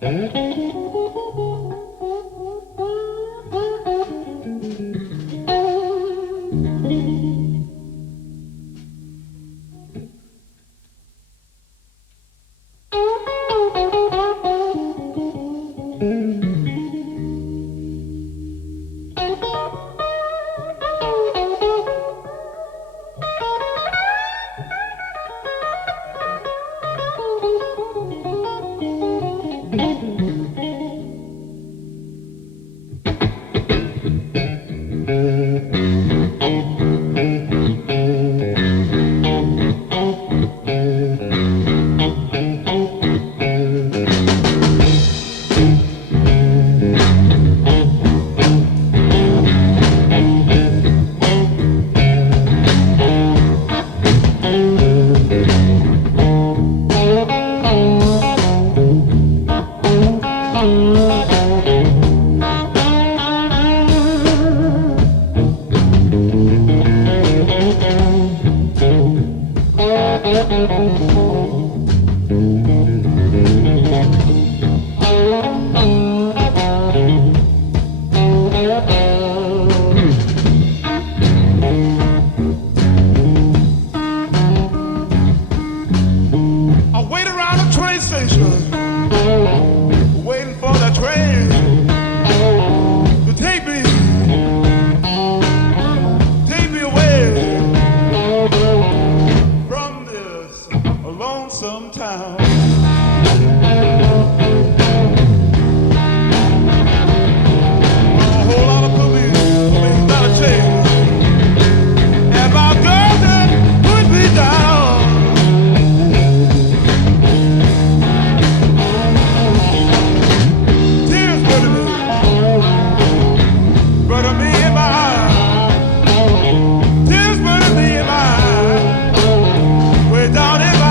I wait around the train station, waiting for the train to take me away from this lonesome town. A whole lot of police got a chain, and my girl done put me down. Way down in my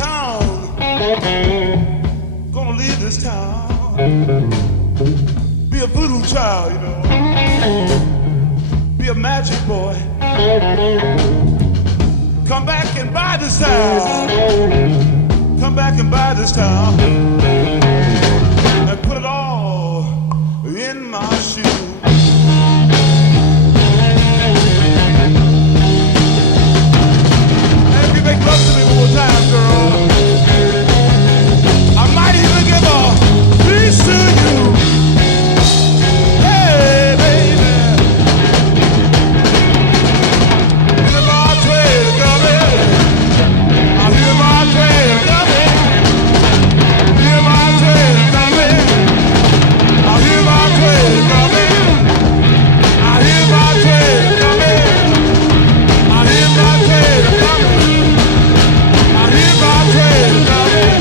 town, gonna leave this town, be a voodoo child, you know, be a magic boy, come back and buy this town, come back and buy this town, and put it all in my shoe. Make love to me one more time, girl. I might even give a piece to you. Hey, baby. Hear my train coming. I hear my train coming. Hear my train coming. I hear my train coming. I hear my train coming. I hear my train coming.